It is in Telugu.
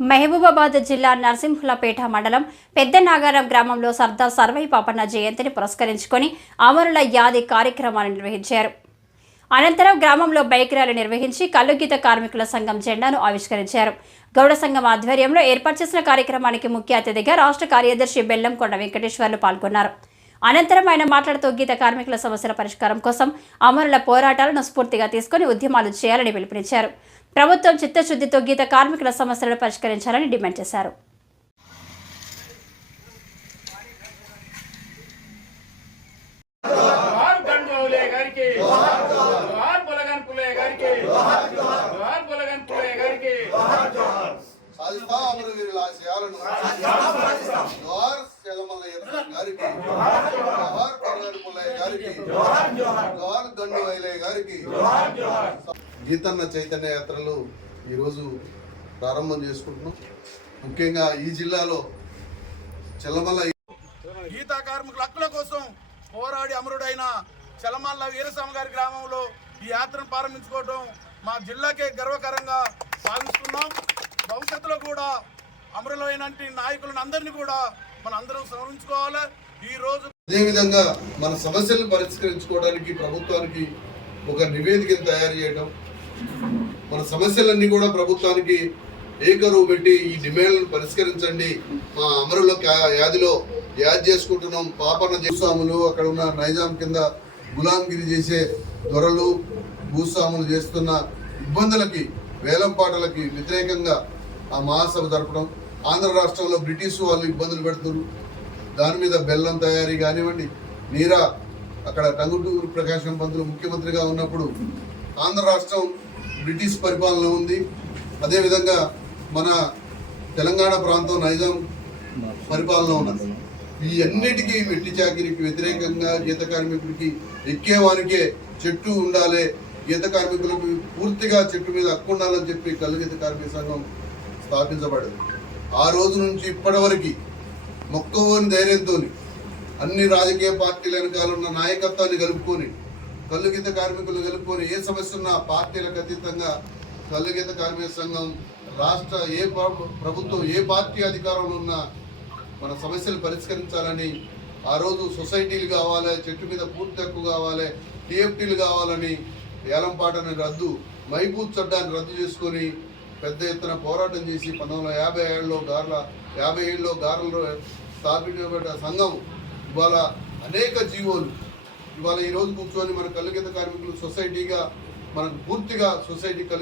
మహబూబాబాద్ జిల్లా నరసింహులపేట మండలం పెద్ద నాగారం గ్రామంలో సర్దార్ సర్వై పాపన్న జయంతిని పురస్కరించుకొని అమరుల యాది కార్యక్రమాన్ని నిర్వహించారు. అనంతరం గ్రామంలో బైక్ ర్యాలీ నిర్వహించి కల్లుగీత కార్మికుల సంఘం జెండాను ఆవిష్కరించారు. గౌడ సంఘం ఆధ్వర్యంలో ఏర్పాటు చేసిన కార్యక్రమానికి ముఖ్య అతిథిగా రాష్ట్ర కార్యదర్శి బెల్లంకొండ వెంకటేశ్వర్లు పాల్గొన్నారు. అనంతరం ఆయన మాట్లాడుతూ గీత కార్మికుల సమస్యల పరిష్కారం కోసం అమరుల పోరాటాలను స్ఫూర్తిగా తీసుకుని ఉద్యమాలు చేయాలని పిలుపునిచ్చారు. ప్రభుత్వం చిత్తశుద్ధితో గీత కార్మికుల సమస్యలను పరిష్కరించాలని డిమాండ్ చేశారు జోహార్ గారికి గారికి గండు గారికి గీతన్న చైతన్య యాత్రలు ఈరోజు ప్రారంభం చేసుకుంటున్నాం. ముఖ్యంగా ఈ జిల్లాలో చెల్లమల్ల గీతా కార్మికుల హక్కుల కోసం పోరాడి అమరుడైన చలమల్ల వీరస్వామి గారి గ్రామంలో ఈ యాత్రను ప్రారంభించుకోవడం మా జిల్లాకే గర్వకరంగా భావిస్తున్నాం భవిష్యత్తులో కూడా అమరులైన నాయకులను అందరినీ కూడా మన అందరం స్మరించుకోవాలి. ఈ రోజు అదేవిధంగా మన సమస్యలను పరిష్కరించుకోవడానికి ప్రభుత్వానికి ఒక నివేదికను తయారు చేయడం మన సమస్యలన్నీ కూడా ప్రభుత్వానికి ఏకరువు పెట్టి ఈ డిమాండ్లను పరిష్కరించండి. మా అమరుల యాదిలో యాద్ చేసుకుంటున్నాం. పాపన్న భూస్వాములు అక్కడ ఉన్న నైజాం కింద గులాంగిరి చేసే దొరలు భూస్వాములు చేస్తున్న ఇబ్బందులకి వేలంపాటలకి వ్యతిరేకంగా ఆ మహాసభ జరపడం ఆంధ్ర రాష్ట్రంలో బ్రిటిష్ వాళ్ళు ఇబ్బందులు పెడుతున్నారు. దాని మీద బెల్లం తయారీ కానివ్వండి. నీరా అక్కడ టంగుటూరు ప్రకాశం పంతులు ముఖ్యమంత్రిగా ఉన్నప్పుడు ఆంధ్ర రాష్ట్రం బ్రిటిష్ పరిపాలన ఉంది. అదేవిధంగా మన తెలంగాణ ప్రాంతం నైజాం పరిపాలన ఉన్నది. ఈ అన్నిటికీ వెట్టి చాకిరికి వ్యతిరేకంగా గీత కార్మికుడికి ఎక్కేవానికే చెట్టు ఉండాలి. గీత కార్మికులకు పూర్తిగా చెట్టు మీద హక్కు ఉండాలని చెప్పి కలుగీత కార్మిక సంఘం స్థాపించబడింది. ఆ రోజు నుంచి ఇప్పటివరకు మొక్కవోని ధైర్యంతో అన్ని రాజకీయ పార్టీల వెనకాల ఉన్న నాయకత్వాన్ని కలుపుకొని కల్లుగీత కార్మికులు కలుపుకొని ఏ సమస్య ఉన్నా పార్టీలకు అతీతంగా కల్లుగీత కార్మిక సంఘం రాష్ట్ర ఏ ప్రభుత్వం ఏ పార్టీ అధికారంలో ఉన్నా మన సమస్యలు పరిష్కరించాలని ఆ రోజు సొసైటీలు కావాలి చెట్టు మీద పూర్తి హక్కు కావాలి టీఎఫ్టీలు కావాలని ఏలంపాటని రద్దు మైపూత్ చట్టాన్ని రద్దు చేసుకొని పెద్ద ఎత్తున పోరాటం చేసి పంతొమ్మిది వందల యాభై ఏడులో గార్ల యాభై ఏడులో గార్లలో స్థాపించబడ్డ సంఘం ఇవాళ అనేక జీవోలు. ఇవాళ ఈ రోజు కూర్చొని మన కలుగిత కార్మికులు సొసైటీగా మనకు పూర్తిగా సొసైటీ కలిగి